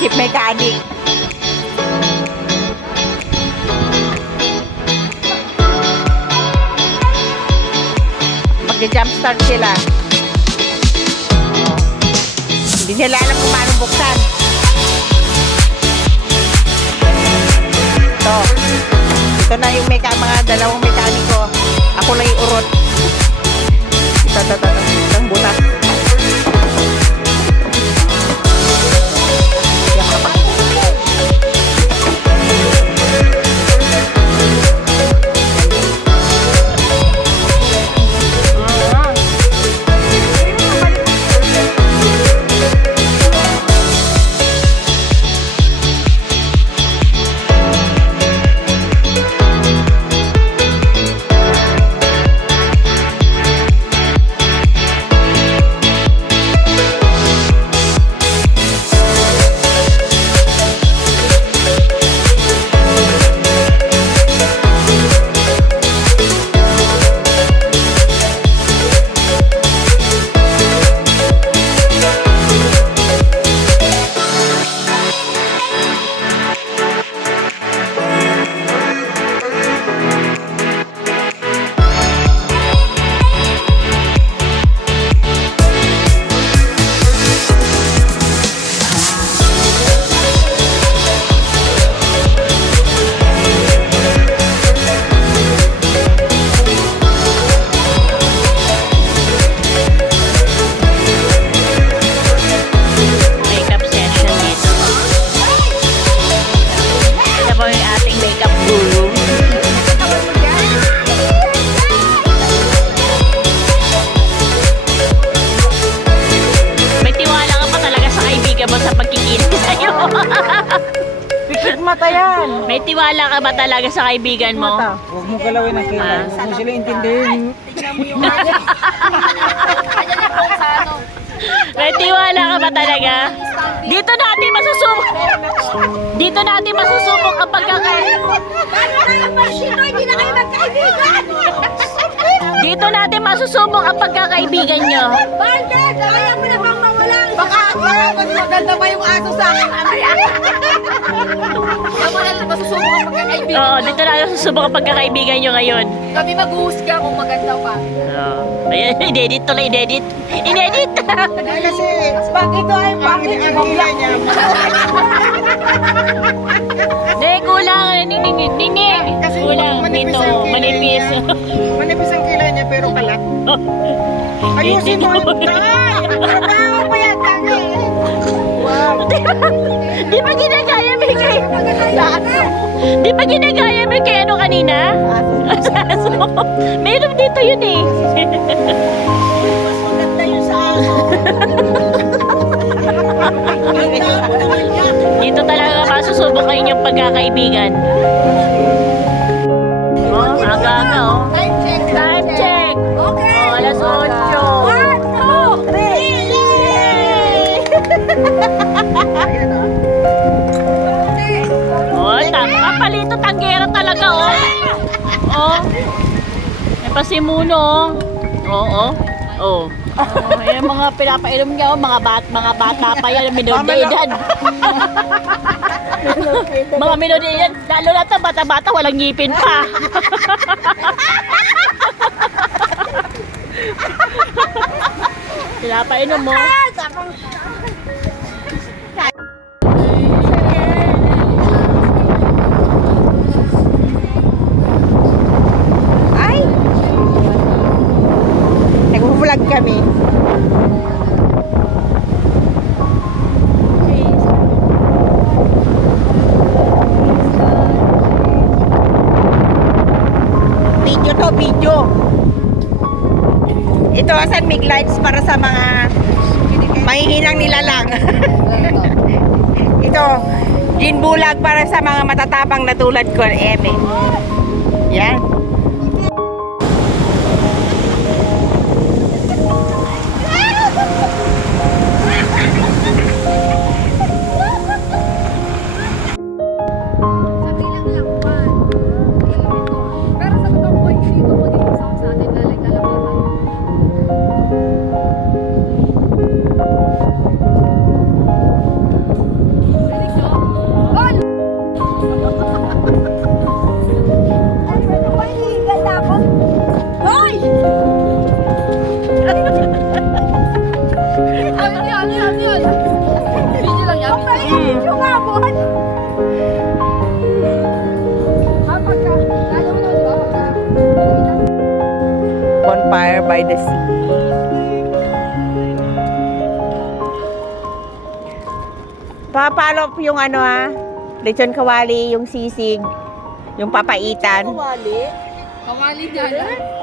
Chief mechanic. Mag-jumpstart sila. Hindi nila alam kung paano buksan. Ito na yung mga dalawang mekaniko. Ako lang yung urot. Itong butas. May tiwala ka ba talaga sa kaibigan mo? Huwag mo galawin ang kilay. Huwag mo sila intindihin. Tingnan mo yung mga May tiwala ka ba talaga? Dito natin masusubok. Dito natin masusubok ang Dito natin masusubok ang pagkakaibigan nyo. Bakit? Kaya mo na bang mawalan? Baka mas maganda pa yung aso sa akin. Kaya mo na masusubok ang pagkakaibigan. Oo, dito natin masusubok ang pagkakaibigan nyo ngayon. Kami maghuhusga kung maganda pa. Ayan, i-edit to lang, i-edit. I-edit! Kasi, Pag ito ay bakit ang kilay niya. Hindi, kulang. Ning. Kulang dito, manipis. Manipis ang kilay niya pero kalat. Ayusin mo. Trabaho mo yan, tanga. Di ba ginagaya mo kay... Di ba ginagaya mo kay ano kanina? Aso. Meron dito yun eh. mas maganda yun sa aso. Dito talaga masusubok ang inyong pagkakaibigan. Oh, aga-aga oh. Time check. Time check. Okay. Oh, alas 8. 1, 2, 3. Oh, kapalito tanggera talaga oh. Oh. May pasimuno oh. Oo. Oh. Oh, yung mga pinapainom niya, oh, mga bata pa yan, minod na edad. Mga minod na edad, lalo na ito, bata-bata, walang ngipin pa. Pinapainom mo. Ay! Nag-vlog kami. Video to, video. Ito asan mig lights para sa mga mahihinang nilalang. Ito, ginbulag para sa mga matatapang na tulad ko, Eme. Yan. Pero sa totoong point dito, magiging sound sa atin, galing Kalabatan. Yan. Video lang yan. Sumabot. Bonfire by the sea. Papalo yung ano lechon kawali, yung sisig, yung papaitan. Kawali dyan.